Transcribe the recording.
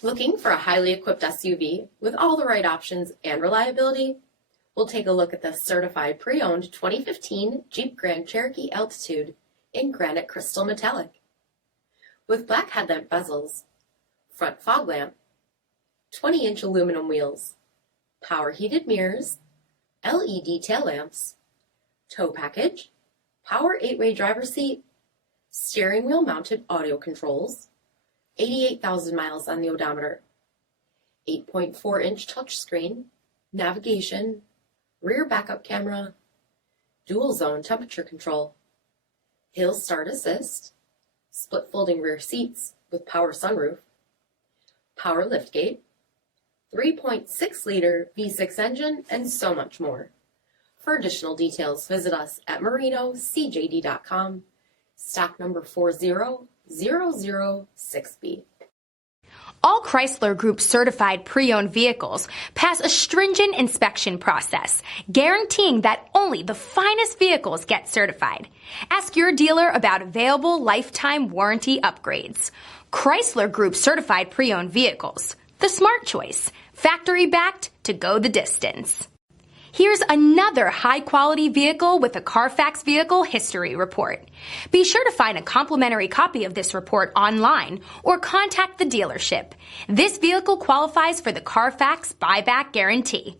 Looking for a highly equipped SUV with all the right options and reliability? We'll take a look at the certified pre-owned 2015 Jeep Grand Cherokee Altitude in granite crystal metallic. With black headlamp bezels, front fog lamp, 20-inch aluminum wheels, power heated mirrors, LED tail lamps, tow package, power 8-way driver's seat, steering wheel mounted audio controls, 88,000 miles on the odometer, 8.4-inch touchscreen, navigation, rear backup camera, dual zone temperature control, hill start assist, split folding rear seats with power sunroof, power liftgate, 3.6-liter V6 engine, and so much more. For additional details, visit us at marinocjd.com, stock number 40006B. All Chrysler Group certified pre-owned vehicles pass a stringent inspection process, guaranteeing that only the finest vehicles get certified. Ask your dealer about available lifetime warranty upgrades. Chrysler Group certified pre-owned vehicles, the smart choice, factory backed to go the distance. Here's another high-quality vehicle with a CARFAX vehicle history report. Be sure to find a complimentary copy of this report online or contact the dealership. This vehicle qualifies for the CARFAX buyback guarantee.